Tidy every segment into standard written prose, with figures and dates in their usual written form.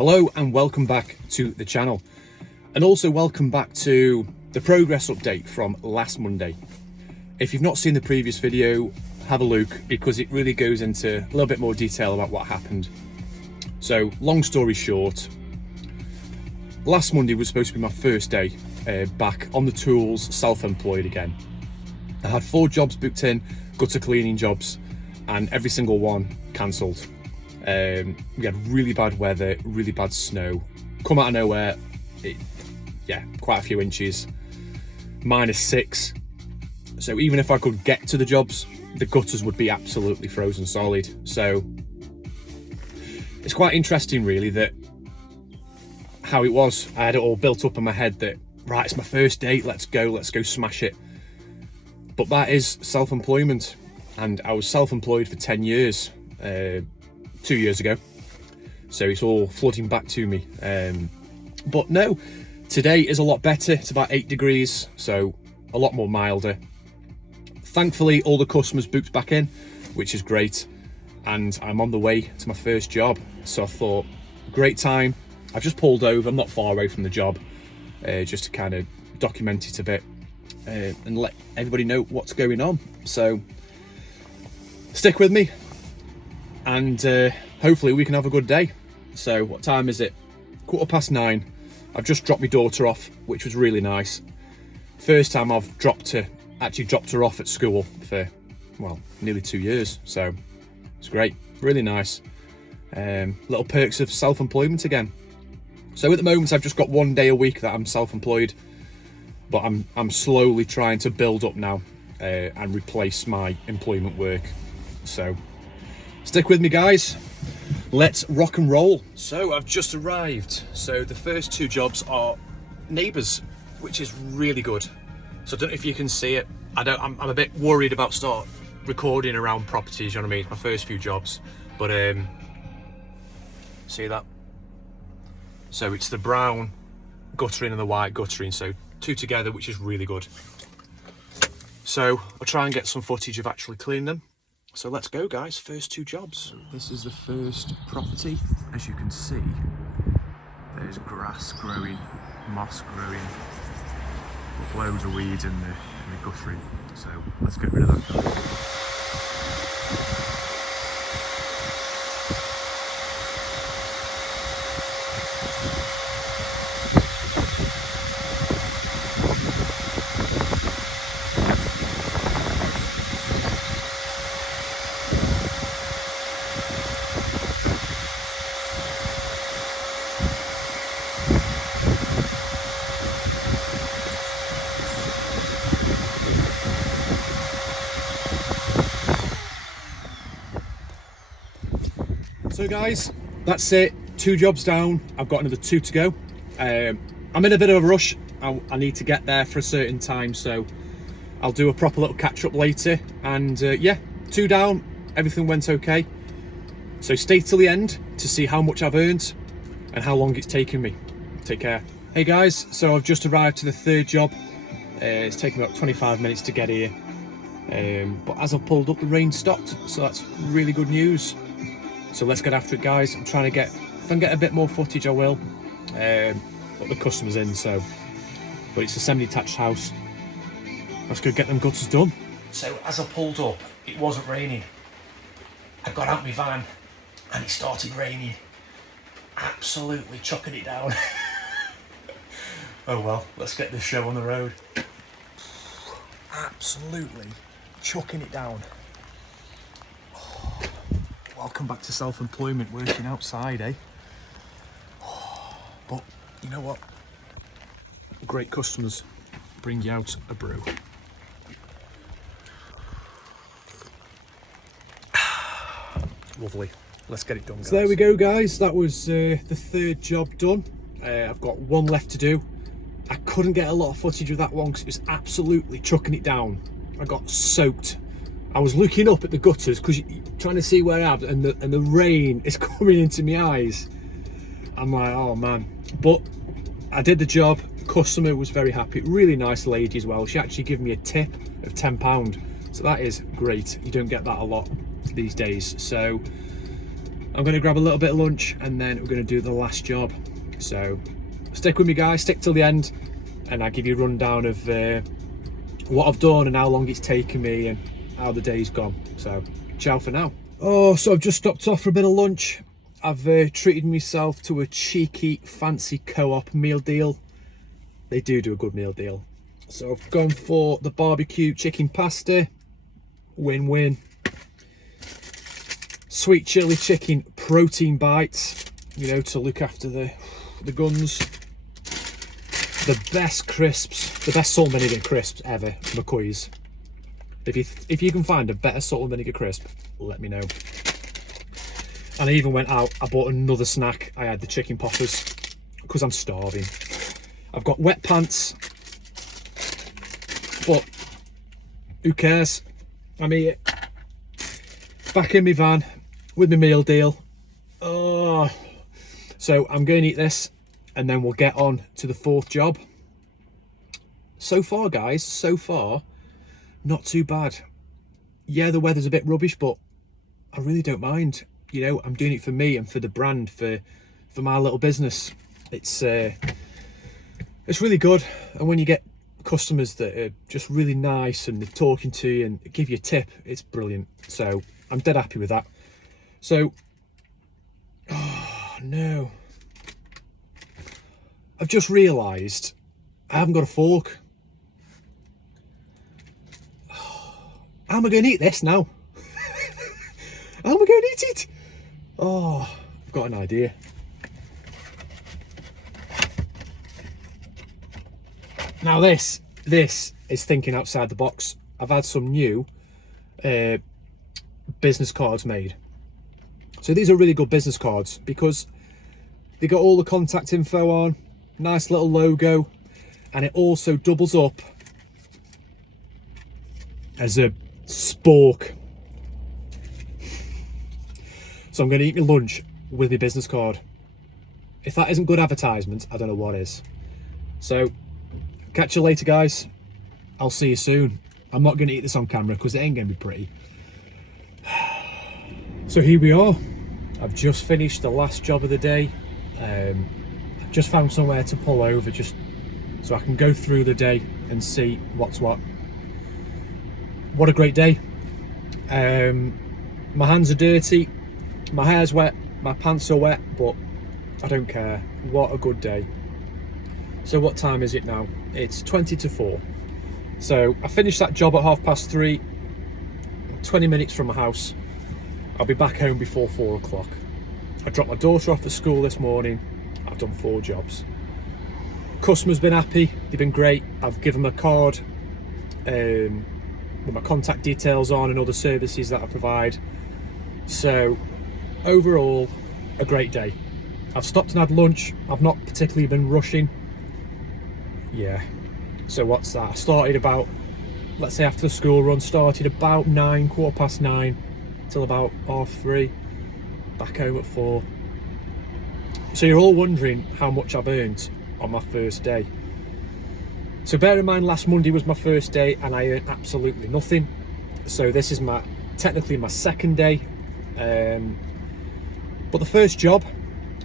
Hello and welcome back to the channel, and also welcome back to the progress update from last Monday. If you've not seen the previous video, have a look because it really goes into a little bit more detail about what happened. So long story short, last Monday was supposed to be my first day back on the tools, self-employed again. I had 4 jobs booked in, gutter cleaning jobs, and every single one cancelled. We had really bad weather, really bad snow, come out of nowhere, quite a few inches, -6. So even if I could get to the jobs, the gutters would be absolutely frozen solid. So it's quite interesting really that how it was. I had it all built up in my head that, right, it's my first day, let's go smash it. But that is self-employment, and I was self-employed for 10 years. 2 years ago, so it's all flooding back to me. But no, today is a lot better. It's about 8 degrees, so a lot more milder. Thankfully, all the customers booked back in, which is great, and I'm on the way to my first job. So I thought, great time. I've just pulled over. I'm not far away from the job, just to kind of document it a bit and let everybody know what's going on. So stick with me, and hopefully we can have a good day. So what time is it? 9:15. I've just dropped my daughter off, which was really nice. First time I've actually dropped her off at school for, well, nearly 2 years. So it's great, really nice. Little perks of self-employment again. So at the moment I've just got 1 day a week that I'm self-employed, but I'm slowly trying to build up now and replace my employment work. So stick with me, guys. Let's rock and roll. So I've just arrived. So the first 2 jobs are neighbours, which is really good. So I don't know if you can see it. I'm a bit worried about start recording around properties, you know what I mean? My first few jobs, but see that? So it's the brown guttering and the white guttering, so 2 together, which is really good. So I'll try and get some footage of actually cleaning them. So let's go, guys. First 2 jobs. This is the first property. As you can see, there's grass growing, moss growing, loads of weeds in the guttering. So let's get rid of that. So guys, that's it. 2 jobs down. I've got another 2 to go. I'm in a bit of a rush. I need to get there for a certain time, so I'll do a proper little catch up later. And yeah, 2 down, everything went okay. So stay till the end to see how much I've earned and how long it's taken me. Take care. Hey guys, so I've just arrived to the 3rd job. It's taken about 25 minutes to get here. But as I've pulled up, the rain stopped, so that's really good news. So let's get after it, guys. I'm trying to if I can get a bit more footage, I will. But the customer's in, so. But it's a semi-detached house. Let's go get them gutters done. So as I pulled up, it wasn't raining. I got out my van and it started raining. Absolutely chucking it down. Oh well, let's get this show on the road. Absolutely chucking it down. Welcome back to self-employment, working outside, eh? But you know what? Great customers bring you out a brew. Lovely. Let's get it done, guys. So there we go, guys. That was the 3rd job done. I've got 1 left to do. I couldn't get a lot of footage of that one because it was absolutely chucking it down. I got soaked. I was looking up at the gutters because trying to see where I am, and the rain is coming into my eyes. I'm like, oh man. But I did the job. Customer was very happy. Really nice lady as well. She actually gave me a tip of £10. So that is great. You don't get that a lot these days. So I'm going to grab a little bit of lunch and then we're going to do the last job. So stick with me guys, stick till the end, and I'll give you a rundown of what I've done and how long it's taken me and how the day's gone. So ciao for now. Oh, so I've just stopped off for a bit of lunch. I've treated myself to a cheeky fancy co-op meal deal. They do a good meal deal. So I've gone for the barbecue chicken pasta, win-win. Sweet chili chicken protein bites, you know, to look after the guns. The best crisps, the best salt and vinegar crisps ever, McCoy's. If you can find a better salt and vinegar crisp, let me know. And I even went out, I bought another snack. I had the chicken poppers because I'm starving. I've got wet pants, but who cares? I'm here, back in my van with my meal deal. Oh, so I'm going to eat this and then we'll get on to the fourth job. So far guys, so far, not too bad. Yeah, the weather's a bit rubbish, but I really don't mind. You know, I'm doing it for me and for the brand, for my little business. It's really good. And when you get customers that are just really nice and they're talking to you and give you a tip, it's brilliant. So I'm dead happy with that. So, oh no, I've just realised I haven't got a fork. How am I going to eat this now? How am I going to eat it? Oh, I've got an idea. Now this is thinking outside the box. I've had some new business cards made. So these are really good business cards because they got all the contact info on, nice little logo, and it also doubles up as a spork. So I'm going to eat my lunch with my business card. If that isn't good advertisement, I don't know what is. So catch you later guys. I'll see you soon. I'm not going to eat this on camera because it ain't going to be pretty. So here we are. I've just finished the last job of the day. I've just found somewhere to pull over just so I can go through the day and see what's what. What a great day. My hands are dirty, my hair's wet, my pants are wet, but I don't care. What a good day. So what time is it now? It's 20 to 4. So I finished that job at 3:30, 20 minutes from my house. I'll be back home before 4 o'clock. I dropped my daughter off at school this morning. I've done 4 jobs. Customer's been happy, they've been great. I've given them a card with my contact details on and other services that I provide. So overall, a great day. I've stopped and had lunch. I've not particularly been rushing. Yeah, so what's that? I started about, let's say after the school run, started about 9, 9:15 till about 3:30, back home at 4. So you're all wondering how much I've earned on my first day. So bear in mind, last Monday was my first day and I earned absolutely nothing. So this is technically my second day. But the first job,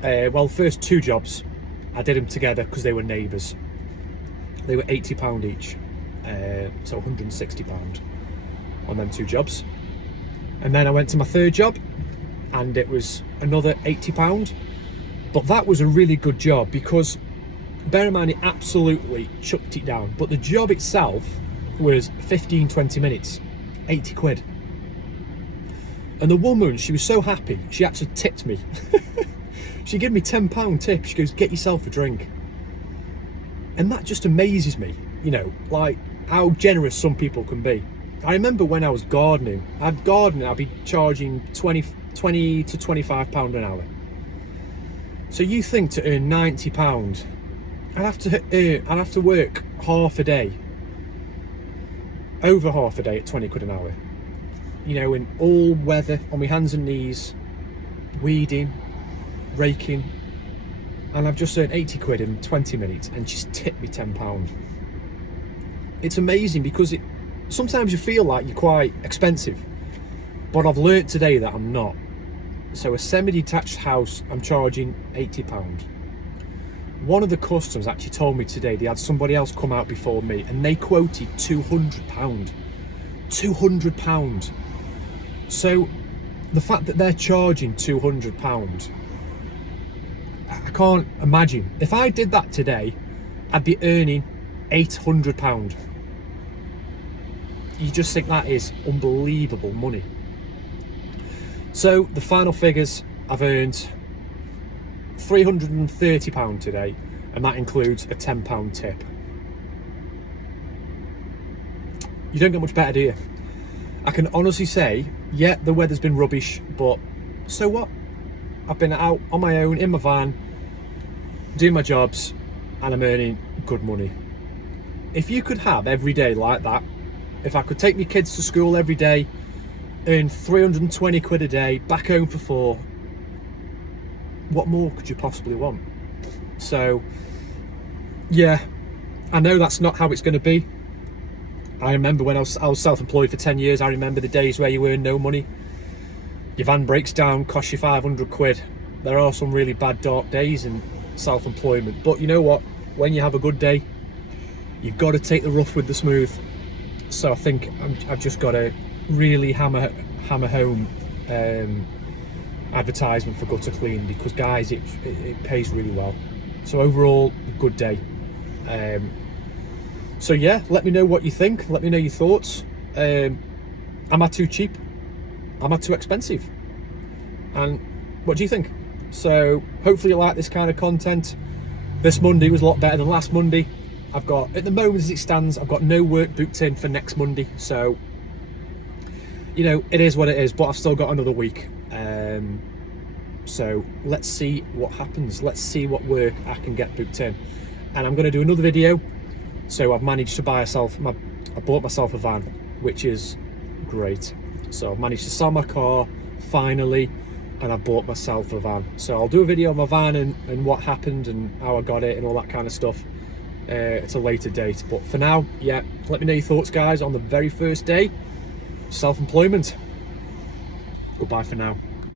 well, first 2 jobs, I did them together because they were neighbours. They were £80 each, so £160 on them 2 jobs. And then I went to my third job and it was another £80. But that was a really good job because, bear in mind, it absolutely chucked it down. But the job itself was 15-20 minutes, 80 quid. And the woman, she was so happy, she actually tipped me. She gave me £10 tip. She goes, get yourself a drink. And that just amazes me, you know, like how generous some people can be. I remember when I was gardening, I'd be charging 20 to £25 an hour. So you think to earn £90, I'd have to work half a day, over half a day at 20 quid an hour. You know, in all weather, on my hands and knees, weeding, raking, and I've just earned 80 quid in 20 minutes and she's tipped me £10. It's amazing because sometimes you feel like you're quite expensive, but I've learnt today that I'm not. So a semi-detached house, I'm charging £80. One of the customers actually told me today they had somebody else come out before me and they quoted £200. £200. So the fact that they're charging £200, I can't imagine. If I did that today, I'd be earning £800. You just think that is unbelievable money. So the final figures, I've earned £330 today, and that includes a £10 tip. You don't get much better, do you? I can honestly say, yeah, the weather's been rubbish, but so what? I've been out on my own in my van, doing my jobs, and I'm earning good money. If you could have every day like that, if I could take my kids to school every day, earn 320 quid a day, back home for 4, what more could you possibly want? So yeah, I know that's not how it's going to be. I remember when I was self-employed for 10 years, I remember the days where you earn no money. Your van breaks down, costs you 500 quid. There are some really bad dark days in self-employment, but you know what? When you have a good day, you've got to take the rough with the smooth. So I think I've just got to really hammer home advertisement for gutter clean, because guys, it pays really well. So overall, good day. So yeah, let me know what you think. Let me know your thoughts. Am I too cheap? Am I too expensive? And what do you think? So hopefully you like this kind of content. This Monday was a lot better than last Monday. I've got, at the moment as it stands, I've got no work booked in for next Monday. So, you know, it is what it is, but I've still got another week. So let's see what happens. Let's see what work I can get booked in. And I'm going to do another video. So I've managed to I bought myself a van, which is great. So I've managed to sell my car finally, and I bought myself a van. So I'll do a video on my van and what happened and how I got it and all that kind of stuff at a later date. But for now, yeah, let me know your thoughts, guys, on the very first day self-employment. Goodbye for now.